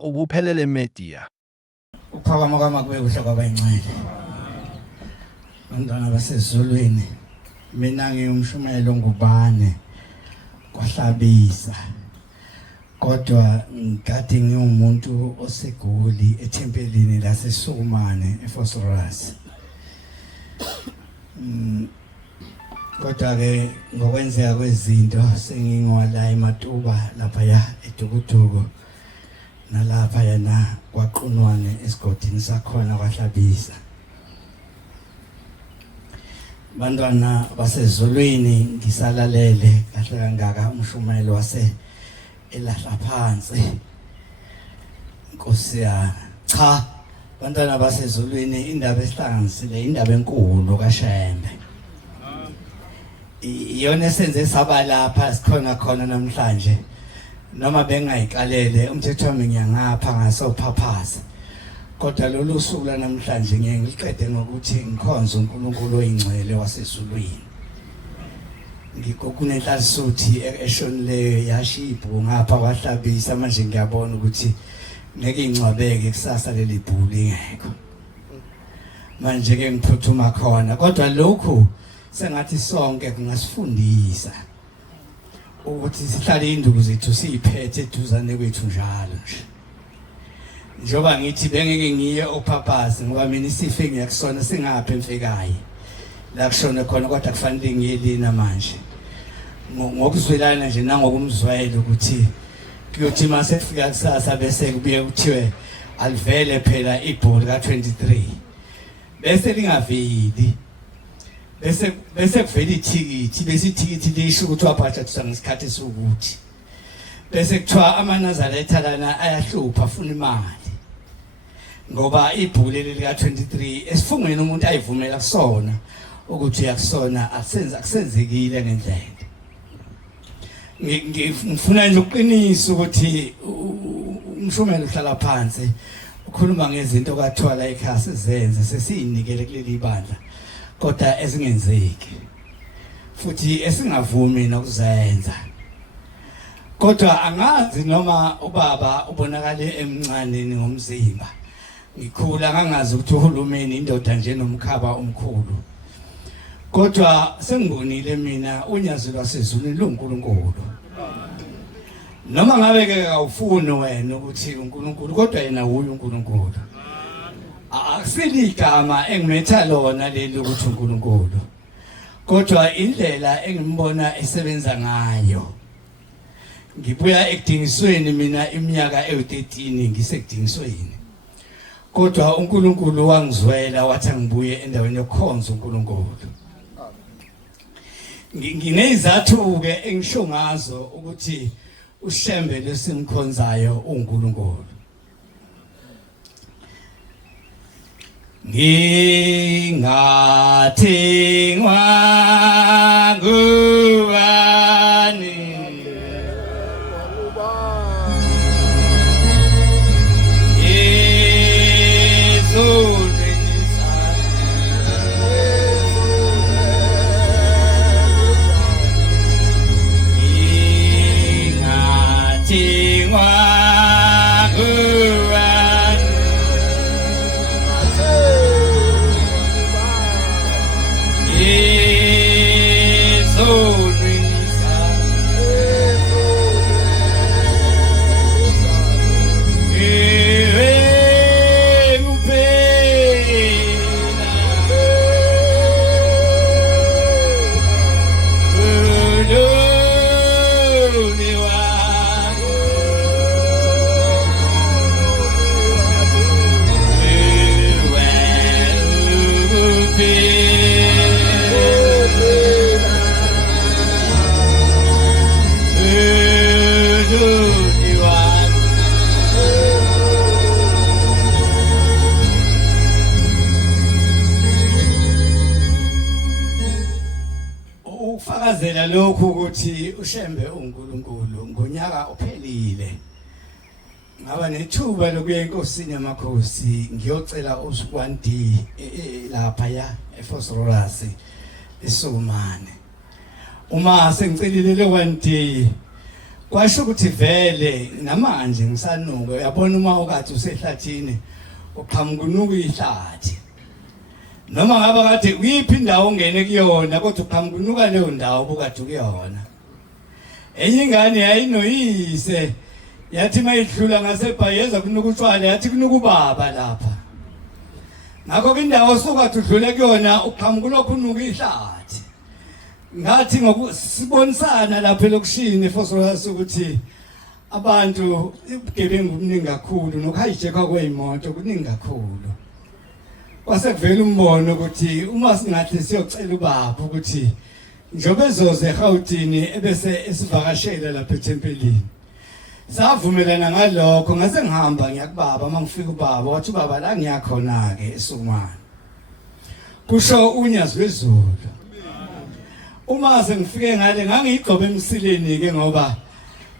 ubuphelele media. Ukuphakama kwami kube kuhle kwabayincane. Bantwana basezulwini mina ngiyumshumelo ngubane kwahlabisa. Kodwa ngikade ngiwumuntu osegoli ethempelini laseSukumane eFosroras. Kodwa ke ngokwenzeka kwezinto sengingwala eMatuba lapha ya eDukuduku nalapha yana kwaqunwane esigodini sakhona kwahlabisa. Bantwana basezulwini ngisalalele kahle kangaka umshumelo wase elahla phansi. Nkosi ya cha bantwana basezulwini indaba esihlanganisile indaba enkulu kaShembe. Iyona esenze saba lapha sikhona khona namhlanje noma bengayikalele umthetho wami ngiyangapha ngasophaphaza. Kodwa lolu suku namhlanje ngeke ngiqede ngokuthi ngikhonze uNkulunkulu oyingcwele wasezulwini. Ngikukunenhlansuthi eshonileyo yashibhu ngapha kwahlabisa manje ngiyabona ukuthi ngeke ingcwabeke kusasa leli bhuli ngekho. Manje ke ngiphuthuma khona kodwa lokhu sengathi sonke kungasifundisa ukuthi sihlale induku zethu siyiphethe eduzane kwethu njalo nje. Njoba ngithi bengeke ngiye ophaphasi ngoba mina isife ngiyakusona singaphi emfekayi la kushona khona kodwa kufanele ngiyelina manje ngokuzwelana nje nangokumzwayela ukuthi kuyothi mase fika kusasa bese kubuye kuthiwe alivele phela ibhola ka23 bese lingaveli bese kuvela ithikithi bese ithikithi lisho ukuthi waphatha ngesikhathi esukuthi bese kuthiwa amanazareta lana ayahlupha afuna imali ngoba ibhule lika 23 esifungweni umuntu ayivumela kusona ukuthi uyakusona akusenzekile ngendlela. Ngifuna nje uqinisa ukuthi umshumelo uhlala phansi ukhuluma ngezinto kwathiwa la ekhaya sizenze sesiyinikele kuleli bandla kodwa ezingenzeki futhi esingavumi nokuzenza. Kodwa angazi noma ubaba ubonakale emncane ngomzimba. Ngikhula ngangazi ukuthi uhulumeni indoda nje nomkhaba omkhulu. Kodwa sengibonile mina unyazo lwasezulwini loNkulunkulu. Noma ngabe ke awufuni wena ukuthi uNkulunkulu kodwa yena uyu uNkulunkulu. Akusiligama engimetha lona leli ukuthi uNkulunkulu. Kodwa indlela engimbona esebenza ngayo. Ngibuya ekudingisweni mina iminyaka ewu13 ngisekudingisweni. Kodwa uNkulunkulu wangizwela wathi ngibuye endaweni yokukhonza uNkulunkulu. Nginezathu ke engisho ngazo ukuthi uShembe lesimkhonzayo uNkulunkulu. Ngingathengwa ngubani ukufakazela lokhu ukuthi uShembe uNkulunkulu ngonyaka ophelile ngaba nethuba lokuya enkosini yamakhosi ngiyocela uSukwandi lapha ya eFosroras eSukumane uma sengicelile le 1 day kwasho ukuthi vele namanje ngisanuka uyabona uma ukade usehlathini uqhamuka unuka ihlathi noma ngaba kade uyiphi indawo ongene kuyona kodwa uqhamuka unuka leyo ndawo obukade ukuyona. Enye ingane yayinoyise yathi mayidlula ngasebhayeza kunuka utshwala yathi kunuka ubaba lapha. Ngakho indawo sokade udlule kuyona uqhamuka ulokhu unuka ihlathi. Ngathi ngokusibonisana lapha elokushini phosphorus ukuthi abantu ubugebengu buningi kakhulu nokuhijeka kwezimoto kuningi kakhulu. Kwase kuvela umbono ukuthi uma singathi siyocela ubaba ukuthi njobe ezoze eGautini ebese esivakashela lapha eThempelini. Savumelana ngalokho ngase ngihamba ngiyakubaba mangifika ubaba wathi ubaba la ngiyakhona ke eSukumane. Kusho unyazi wezulu. Uma sengifike ngale ngangigcobe emsileni ke ngoba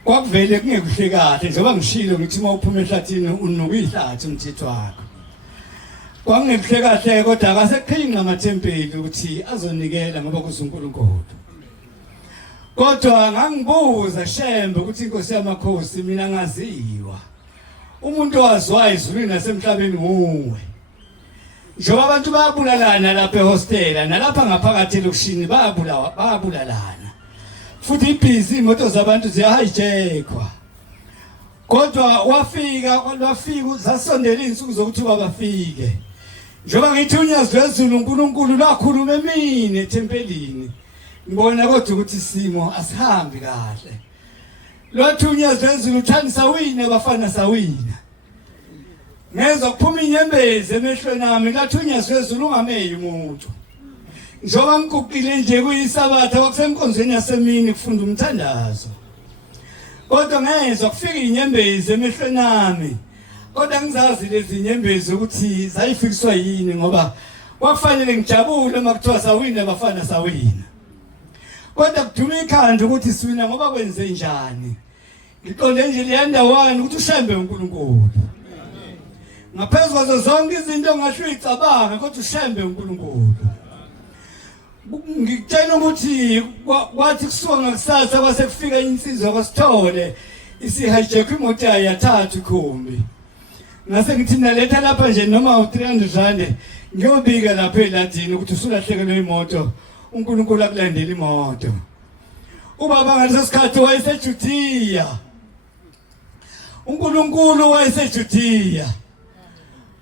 kwakuvele kungekuhle kahle njengoba ngishilo ngithi uma uphuma ehlathini unuka ihlathi umthetho wakho. Kwangekuhle kahle kodwa akaseqhinqa amathempeli ukuthi azonikela ngoba kusuNkulunkulu. Kodwa ngangibuza Shembe ukuthi inkosi yamakhosi mina ngaziwa. Umuntu owaziwayo izulu nasemhlabeni nguwe. Njoba abantu bayabulalana lapha ehostela nalapha ngaphakathi elokushini bayabulalana. Futhi ibhizi imoto zabantu ziyahijekwa. Kodwa wafika zasondela insuku zokuthi bafike. Njoba ngithi unyazi wezulu uNkulunkulu lakhuluma emini eThempelini. Ngibona kodwa ukuthi isimo asihambi kahle. Lothu unyazi wezulu uthanda sawina abafana sawina. Ngezwe kuphuma inyembezi emehlweni ami ngathi unyazi wezulu ungameyi umuntu. Njoba ngikuqile nje kuyisabatha kwakusenkonzweni yasemini kufunda umthandazo. Kodwa ngezwe kufika inyembezi emehlweni ami. Kodwa ngizazi lezi nyembezi ukuthi zayifikiswa yini ngoba kwafanele ngijabule makuthiwa sawina abafana sawina. Kodwa kuduma ikhanda ukuthi siwina ngoba kwenze njani. Ngiqonde nje leyandawana ukuthi uShembe uNkulunkulu. Ngaphezulu kwazo zonke izinto ongahle uyicabanga kodwa uShembe uNkulunkulu. Ngikutshela ukuthi kwathi kusuka ngakusasa kwase kufika insizwa kwasithole isihijack imoto yathatha ikhumbi. Ngase ngithi naletha lapha nje noma u300 rand ngiyobika lapha eLandini ukuthi usulahlekelwe imoto uNkulunkulu akulandela imoto. Ubaba ngaleso sikhathi wayeseJudiya. uNkulunkulu wayeseJudiya.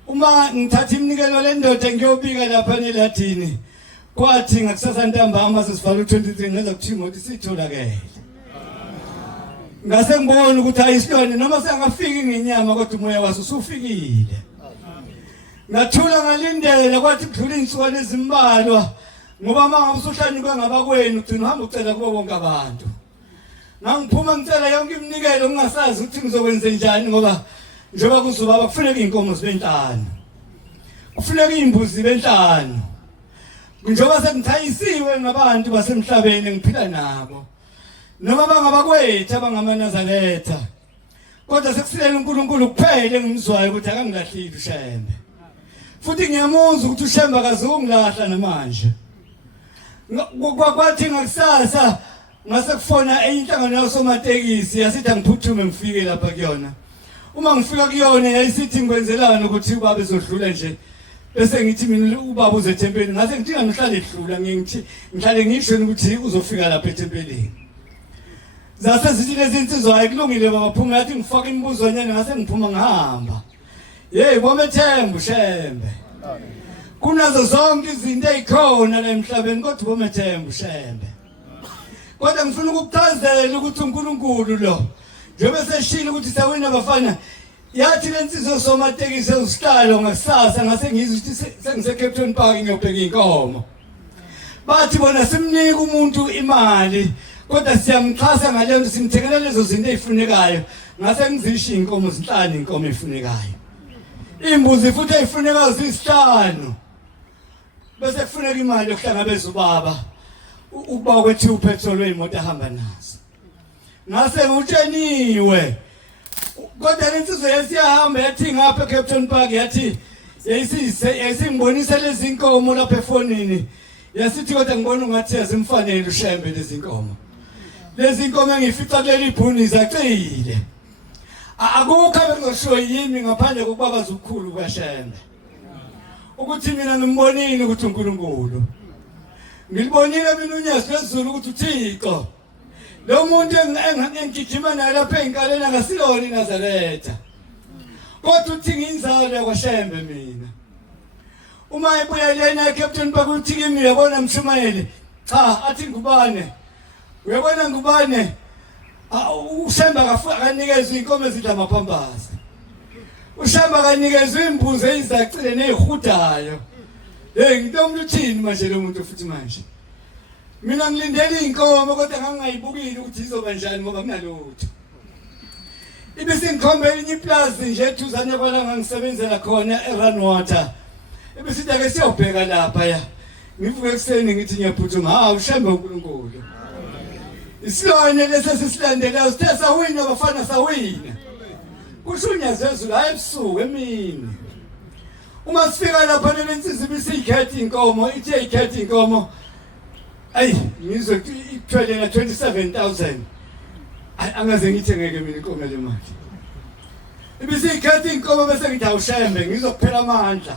Uma ngithatha iminikelo lendoda ngiyobika lapha eLandini kwathi ngakusasa ntambama sesivala u23 ngeza kuthi imoto isitholakele. Ngase ngibona ukuthi ayisilwane noma sengafiki ngenyama kodwa umoya waso usufikile. Ngathula ngalindela kwathi kudlula insuku lezimbalwa ngoba mangabe usuhlanyuka ngabakwenu ugcina uhamba ucela kubo bonke abantu. Ngangiphuma ngicela yonke iminikelo ngingasazi ukuthi ngizokwenza njani ngoba njengoba kuzobaba kufuneka inkomo zibe 5. Kufuneka imbuzi zibe 5. Njengoba sengithayisiwe ngabantu basemhlabeni ngiphila nabo. Noma bangabakwethu abangamaNazaretha. Kodwa sekusilela uNkulunkulu kuphela engimzwayo ukuthi akangilahlile uShembe. Futhi ngiyamuzwa ukuthi uShembe akazongilahla namanje. Kwathi ngakusasa ngase kufona inhlangano yasomatekisi yasithi angiphuthume ngifike lapha kuyona. Uma ngifika kuyona yayisithi ngikwenzelana ukuthi ubaba ezodlula nje. Bese ngithi mina ubaba uzeThempelini ngase ngithi ngihlale edlula ngithi ngihlale ngisho ukuthi uzofika lapha eThempelini. Zase zithi lezi insizwa ayikulungile baba phuma yathi ngifaka imibuzo nyane ngase ngiphuma ngihamba. Hey bomethemba uShembe. Kunazo zonke izinto ezikhona la emhlabeni kodwa bomethemba uShembe. Kodwa ngifuna ukukuchazela ukuthi uNkulunkulu lo njengoba seshilo ukuthi sawina abafana yathi lensizwa somatekisi usihlalo ngakusasa ngase ngizwe ukuthi sengise Cape Town Park ngiyobheka inkomo. Bathi bona simnika umuntu imali kodwa siyamxhasa ngaleyo nto simthekela lezo zinto ezifunekayo ngase ngizisho inkomo zinhlanu inkomo efunekayo. Imbuzi futhi ezifunekayo zisihlanu. Bese kufuneka imali yokuhlangabeza ubaba ukuba kwethi upetrol weimoto ahamba nazo. Ngase ngutsheniwe kodwa lensizwe yesiyahamba yathi ngapha eCape Town Park yathi yayisingibonisa lezi inkomo lapha efonini yasithi kodwa ngibona ungathi azimfanele uShembe lezi inkomo. lezi inkomo engifica kuleli ibhuni zacile akukho abengosho yimi ngaphandle kokubabaza ukukhulu kaShembe ukuthi mina ngimbonile ukuthi uNkulunkulu ngilibonile mina uNyazi lezulu ukuthi uThixo lo muntu engigijima naye lapha enkaleni angasilona iNazaretha kodwa uthi ngiyinzalo kwaShembe mina uma ebuya lena eCaptain bakuthi kimi uyabona Mshumayeli cha athi ngubane uyabona ngubane uShembe akanikeza inkomo ezidla amaphambazi uShembe akanikeza imbuzi ezizacile nezihudayo ngidom luthini manje lo muntu futhi manje mina ngilindele inkomo kodwa ngangayibukile ukuthi izoba njani ngoba kunalutho ibese ngikhombela inye iplaza nje ethuzane kwana ngangisebenzela khona eRunwater ebese ake siyobheka lapha ya ngivuke ekseni ngithi ngiyaphuthuma uShembe uNkulunkulu isilwane lesisilandelayo sithe sawina abafana sawina kusho uNyazi wezulu hayi ebusuku emini uma sifika lapha lensizwe ibisiyikhetha inkomo ithi ayikhetha inkomo ayi ngizwe ithwele na 27000 angaze ngithi ngeke mina inkomo le mali ibisiyikhetha inkomo bese ngithi awuShembe ngizokuphela amandla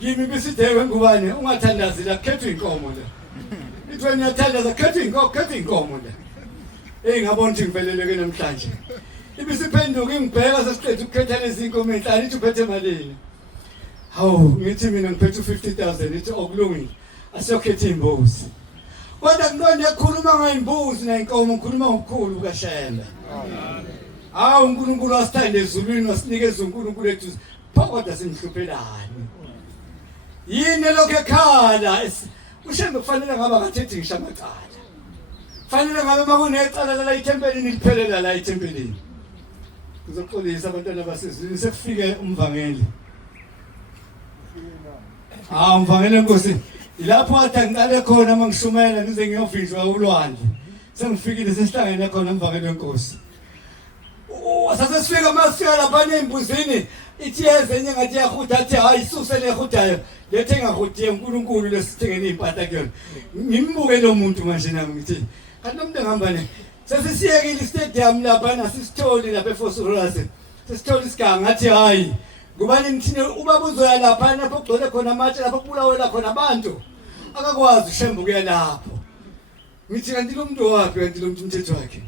kimi bisidewe ngubane ungathandazi la khetha inkomo la ithi niyathandaza khetha inkomo la ngabona ukuthi ngiveleleke namhlanje ibisiphenduka ingibheka sesiqedwe ukukhetha lezi inkomo enhlala ithi uphethe malini hawu ngithi mina ngiphethe 50000 ithi okulungile asiyokhetha imbuzi kodwa kunonke ekhuluma ngayimbuzi na inkomo ngikhuluma ngokukhulu kaShembe hawu uNkulunkulu asithande ezulwini wasinikeza uNkulunkulu ethu phakade simhluphelani yini lokho ekhala uShembe kufanele ngaba ngathethi ngisho amacala fanele ngabe makunecala la ithempelini liphelela la ithempelini uzoxolisa abantwana basezweni sekufike umvangeli umvangeli Nkosi ilapho athi ngiqale khona mangishumayela ngize ngiyovinjwa ulwandle sengifikile sesihlangene khona umvangeli weNkosi sasifika masifika lapha nembuzini ithi yezenye ngathi yahuda athi hayi isuse lehudayo lethe ngahudiye uNkulunkulu lesithengene impahla kuyona ngimbuke lo muntu manje nami ngithi kanti umuntu engihambane sesisiyekile istadium lapha nasisitholi lapha eFosrolas sisitholi isiganga ngathi hayi ngubani ngithini ubaba uzoya lapha lapho kugcwele khona amatshe lapho kubulawela khona abantu akakwazi uShembe ukuya lapho ngithi kanti lo muntu wapi kanti lo muntu umthetho wakhe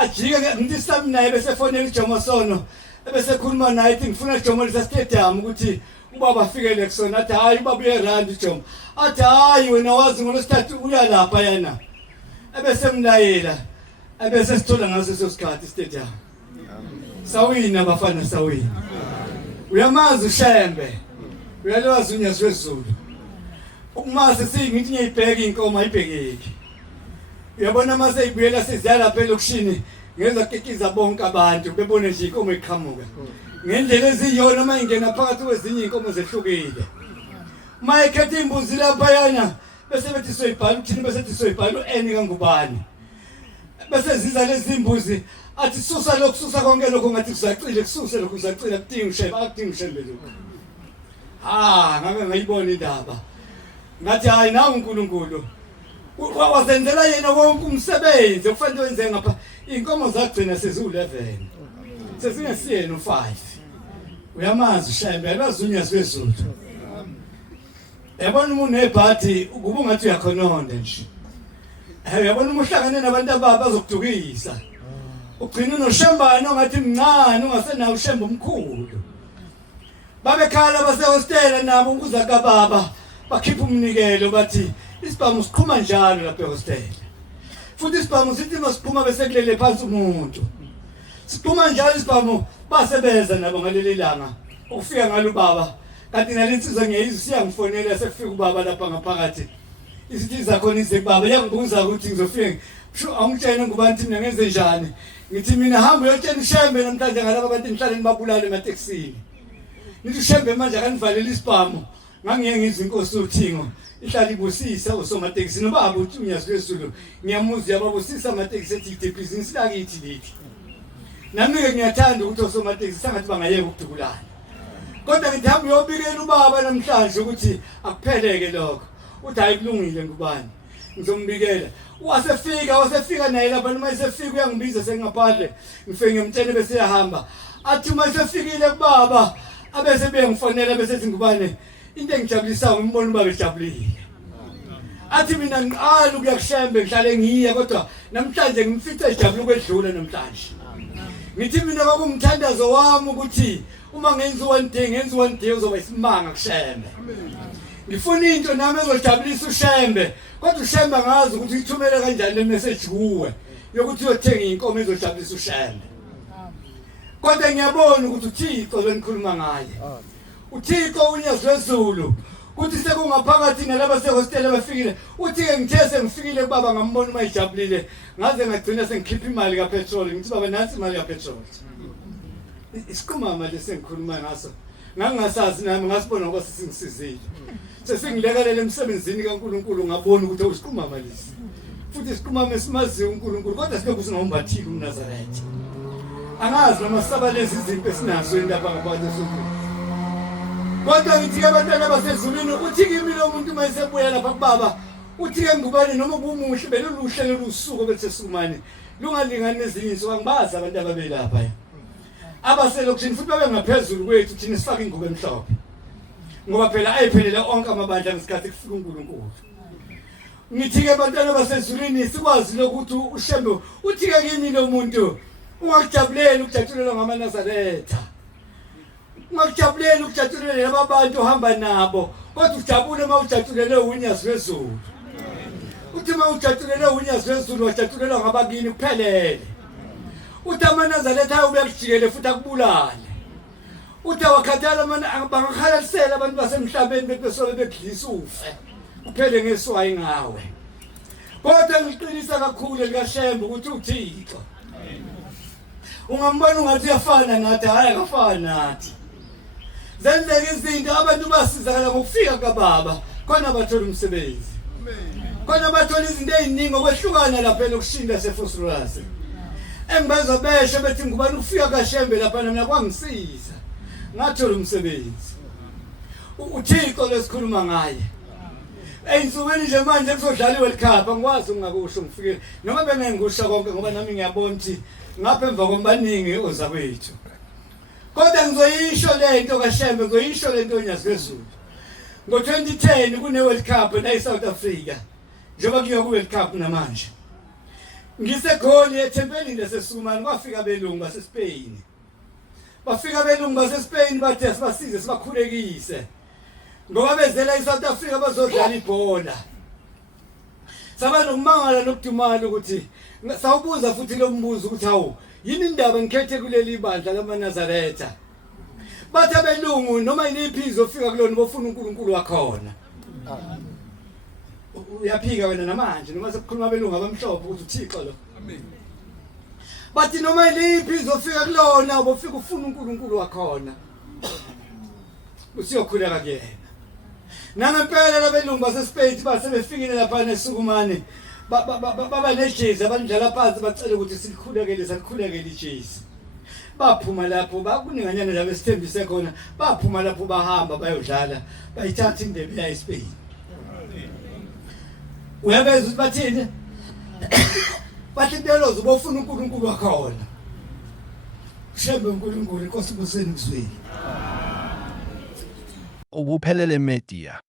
ajike ngithi sami naye bese fonela uJomosono bese khuluma naye ithi ngifuna ujomolisa stadium ukuthi ubaba afikele kusona athi hayi ubaba uyerand uJomo athi hayi wena wazi ngolosithathu uya lapha yana ebese mlayela ebese sithola ngaso sesikhathi stadium sawina abafana sawina uyamazi uShembe uyalwazi uNyazi wezulu ukumazi singithi ngiyibheka inkomo ayibhekeki uyabona mase ibuyela sizala phela okushini ngenza kikiza bonke abantu bebone nje inkomo iqhamuka ngendlela eziyona uma ingena phakathi kwezinye inkomo zehlukile uma ekhetha imbuzi lapha yana bese bethi soyibhala uthini bese bethi soyibhala eni kangubani bese ziza lezi imbuzi athi susa lokususa konke lokho ngathi kuzacile kususe lokho kuzacile kudinga uShembe akudinga uShembe lokho ngake ngayibona indaba ngathi hayi nawe uNkulunkulu wazenzela yena wonke umsebenzi okufanele wenze ngapha inkomo zagcina seziwu11 sezingesiyena u5 uyamazi uShembe yalazi uNyazi wezulu yabona umuntu nebhadi ukuba ungathi uyakhononda nje yabona umuhlangane nabantu abazokudukisa ugcina noShembane ongathi mncane ungasenawo uShembe omkhulu babekhala basehostela nabo ukuza kababa bakhipha umnikelo bathi isibhamu siqhuma njalo lapha ehostela futhi isibhamu sithi masiphuma bese kulele phansi umuntu siqhuma njalo isibhamu basebeza nabo ngaleli langa ukufika ngalo baba kanti nalensizwa ngiyizwa siyangifonela sekufika ubaba lapha ngaphakathi isithi zakhona ize baba yangibuza ukuthi ngizofika angitshene ngubani mina ngenze njani ngithi mina hamba uyotshela uShembe namhlanje ngalabo abantu emhlaleni babulala emateksini nithi uShembe manje akanivalela isibhamu ngangiye ngizwe inkosi uThingo ihlala ibusisa osomateksi nobaba uthi uNyazi wezulu ngiyamuzi yababusisa amateksi ethi ibhizinisi lakithi lithi nami ke ngiyathanda ukuthi osomateksi sangathi bangayeka ukudukulana kodwa ngithi hamba uyobikela ubaba namhlanje ukuthi akupheleke lokho uthi hayi kulungile ngubani ngizombikela wasefika naye lapha noma esefika uyangibiza sengaphandle ngifike ngimtshele bese yahamba athi uma sefikile kubaba abese bengifonela bese ethi ngubane into engijabulisayo ngimbona ubaba ejabulile athi mina ngiqala ukuyakushembe ngihlale ngiya kodwa namhlanje ngimfica ejabule kwedlula namhlanje ngithi mina kwakumthandazo wami ukuthi uma ngenza one day uzoba isimanga kushembe ngifuna into nami ezojabulisa ushembe kodwa ushembe ngazi ukuthi ngithumele kanjani le message kuwe yokuthi uyothenga inkomo ezojabulisa ushembe kodwa ngiyabona ukuthi uThixo lo nikhuluma ngaye uThixo unyazwezulu kuthi sekungaphakathi nalabo sehostel abafikile uthi-ke ngithe sengifikile kubaba ngambona uma ejabulile ngaze ngagcina sengikhipha imali kapetrol ngithi baba nansi imali kapetrol isiqhumama lesengikhuluma ngaso ngangasazi nami ngasibona ngoba sesingisizile sesingilekelele emsebenzini kaNkuluNkulu ngabona ukuthi usiqhumama lesi futhi isiqhumama esimaziyo uNkuluNkulu kodwa sikho singombathile uNazaretha angazi noma saba lezi izinto esinazo indaba ngabantu esuku kodwa ngithi abantwana basezulwini uthi kimi lo muntu mayesebuya lapha kubaba uthi-ke ngubani noma kumuhle beluluhle lelusuku bethe sukumane lungalingani nezinye insuku angibazi abantu ababelapha abaselokishini futhi babengaphezulu kwethu thina sifake ingubo emhlophe ngoba phela ayiphelele onke amabandla ngesikhathi kufika uNkulunkulu ngithi-ke abantwana basezulwini sikwazi lokuthi ushembe uthi-ke kimi lo muntu ungakujabuleli ukujatshulelwa ngamaNazaretha ungakujabuleli ukujatshulelwa laba abantu ohamba nabo kodwa ujabule uma ujatshulelwe uNyazi wezulu uthi uma ujatshulelwe uNyazi wezulu wajatshulelwa ngabakini kuphelele uthi amaNazaretha ayobekujikele futhi akubulale uthi awakhathala bangakhalalisela abantu basemhlabeni bebesobe bedlisa ufe kuphele ngeswayi ngawe kodwa ngiqinisa kakhulu likashembe ukuthi uThixo ungambona ungathi uyafana nathi hayi akafani nathi zenzeka izinto abantu basizakala ngokufika kababa khona bathola umsebenzi khona bathola izinto eziningi ngokwehlukana lapha lokushinda seFosrolase engibezwa besho bethi ngubani ukufika kaShembe lapha mina kwangisiza ngathola umsebenzi uThixo lesikhuluma ngaye eyinsukwini nje manje kuzodlala iWorld Cup angikwazi ungakusho ngifike noma bengengikusho konke ngoba nami ngiyabona ukuthi ngapha emva kombaningi oza kwethu kodwa ngizoyisho lento kaShembe ngizoyisho lento uNyazi wezulu ngo2010 kune World Cup la eSouth Africa njengoba kuyiwa kuWorld Cup namanje ngisegoli ethempelini laseSukumane kwafika abelungu baseSpain bathi asibasize sibakhulekise ngoba bezela eSouth Africa bazodlala ibhola saba nokumangala nokudumala ukuthi sawubuza futhi lo mbuzo ukuthi hawu yini indaba ngikhethe kuleli bandla lamaNazaretha bathi abelungu noma yiliphi izofika kulona bofuna uNkulunkulu wakhona uyaphika wena namanje noma sekukhuluma abelungu abamhlophe ukuthi uThixo lo amen bathi noma yiliphi izofika kulona bofika ufuna uNkulunkulu wakhona usiyokhuleka kuyena nangempela labelungu baseSpain basebefikile lapha neSukumane baba nejezi abandlala phansi bacela ukuthi sikhulekele ijezi baphuma lapho bakuninganyana la besithembise khona baphuma lapho bahamba bayodlala bayithatha indebe yaseSpain uyabezwa ukuthi bathini bathi belozo bofuna uNkulunkulu wakhona Shembe uNkulunkulu inkosi buseni kuzweni Ubuphelele Media.